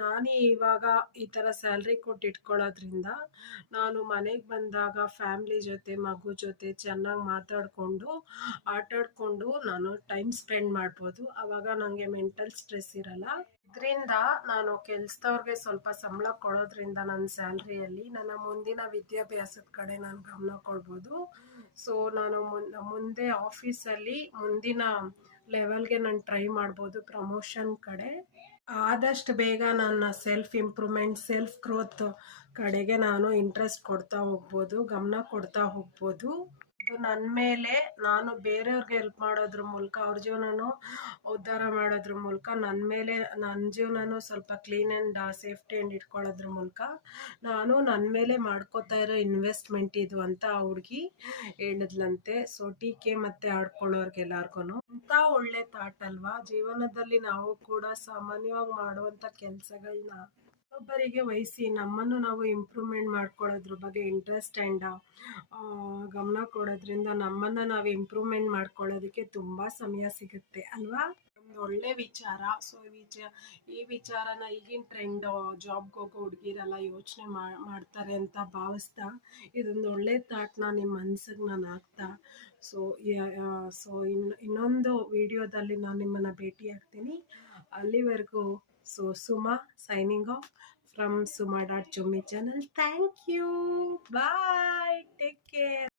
ನಾನು ಇವಾಗ ಈ ಥರ ಸ್ಯಾಲ್ರಿ ಕೊಟ್ಟು ಇಟ್ಕೊಳ್ಳೋದ್ರಿಂದ ನಾನು ಮನೆಗೆ ಬಂದಾಗ ಫ್ಯಾಮ್ಲಿ ಜೊತೆ ಮಗು ಜೊತೆ ಚೆನ್ನಾಗಿ ಮಾತಾಡಿಕೊಂಡು ಆಟಾಡಿಕೊಂಡು ನಾನು ಟೈಮ್ ಸ್ಪೆಂಡ್ ಮಾಡ್ಬೋದು. ಆವಾಗ ನನಗೆ ಮೆಂಟಲ್ ಸ್ಟ್ರೆಸ್ ಇರಲ್ಲ. ಇದರಿಂದ ನಾನು ಕೆಲಸದವ್ರಿಗೆ ಸ್ವಲ್ಪ ಸಂಬಳ ಕೊಡೋದ್ರಿಂದ ನನ್ನ ಸ್ಯಾಲ್ರಿಯಲ್ಲಿ ನನ್ನ ಮುಂದಿನ ವಿದ್ಯಾಭ್ಯಾಸದ ಕಡೆ ನಾನು ಗಮನ ಕೊಡ್ಬೋದು. ಸೊ ನಾನು ಮುಂದೆ ಆಫೀಸಲ್ಲಿ ಮುಂದಿನ ಲೆವೆಲ್ಗೆ ನಾನು ಟ್ರೈ ಮಾಡ್ಬೋದು ಪ್ರಮೋಷನ್ ಕಡೆ. ಆದಷ್ಟು ಬೇಗ ನನ್ನ ಸೆಲ್ಫ್ ಇಂಪ್ರೂವ್ಮೆಂಟ್ ಸೆಲ್ಫ್ ಗ್ರೋತ್ ಕಡೆಗೆ ನಾನು ಇಂಟ್ರೆಸ್ಟ್ ಕೊಡ್ತಾ ಹೋಗ್ಬೋದು, ಗಮನ ಕೊಡ್ತಾ ಹೋಗ್ಬೋದು. ಇದು ನನ್ನ ಮೇಲೆ ನಾನು ಬೇರೆಯವ್ರಿಗೆ ಹೆಲ್ಪ್ ಮಾಡೋದ್ರ ಮೂಲಕ ಅವ್ರ ಜೀವನನೂ ಉದ್ಧಾರ ಮಾಡೋದ್ರ ಮೂಲಕ ನನ್ನ ಜೀವನನೂ ಸ್ವಲ್ಪ ಕ್ಲೀನ್ ಆ್ಯಂಡ್ ಸೇಫ್ಟಿ ಆ್ಯಂಡ್ ಇಟ್ಕೊಳ್ಳೋದ್ರ ಮೂಲಕ ನಾನು ನನ್ನ ಮೇಲೆ ಮಾಡ್ಕೋತಾ ಇರೋ ಇನ್ವೆಸ್ಟ್ಮೆಂಟ್ ಇದು ಅಂತ ಆ ಹುಡುಗಿ ಹೇಳಿದ್ಲಂತೆ. ಸೊ ಟೀಕೆ ಮತ್ತೆ ಆಡ್ಕೊಳ್ಳೋರ್ಗೆಲ್ಲರಿಗೂ ಇಂಥ ಒಳ್ಳೆ ಥಾಟ್ ಅಲ್ವಾ. ಜೀವನದಲ್ಲಿ ನಾವು ಕೂಡ ಸಾಮಾನ್ಯವಾಗಿ ಮಾಡುವಂಥ ಕೆಲಸಗಳನ್ನ ಒಬ್ಬರಿಗೆ ವಹಿಸಿ ನಮ್ಮನ್ನು ನಾವು ಇಂಪ್ರೂವ್ಮೆಂಟ್ ಮಾಡ್ಕೊಳ್ಳೋದ್ರ ಬಗ್ಗೆ ಇಂಟ್ರೆಸ್ಟ್ ಆ್ಯಂಡ್ ಗಮನ ಕೊಡೋದ್ರಿಂದ ನಮ್ಮನ್ನು ನಾವು ಇಂಪ್ರೂವ್ಮೆಂಟ್ ಮಾಡ್ಕೊಳ್ಳೋದಕ್ಕೆ ತುಂಬ ಸಮಯ ಸಿಗುತ್ತೆ ಅಲ್ವಾ. ಒಂದು ಒಳ್ಳೆ ವಿಚಾರ. ಸೊ ಈ ವಿಚಾರನ ಈಗಿನ ಟ್ರೆಂಡ್ ಜಾಬ್ಗೆ ಹೋಗೋ ಹುಡುಗಿರೆಲ್ಲ ಯೋಚನೆ ಮಾಡ್ತಾರೆ ಅಂತ ಭಾವಿಸ್ತಾ ಇದೊಂದು ಒಳ್ಳೆ ಥಾಟ್ನ ನಿಮ್ಮ ಮನ್ಸಿಗೆ ನಾನು ಹಾಕ್ತಾ ಸೊ ಇನ್ನೊಂದು ವಿಡಿಯೋದಲ್ಲಿ ನಾನು ನಿಮ್ಮನ್ನು ಭೇಟಿ ಆಗ್ತೀನಿ. ಅಲ್ಲಿವರೆಗೂ Suma signing off from Suma.Chummi channel. Thank you. Bye. Take care.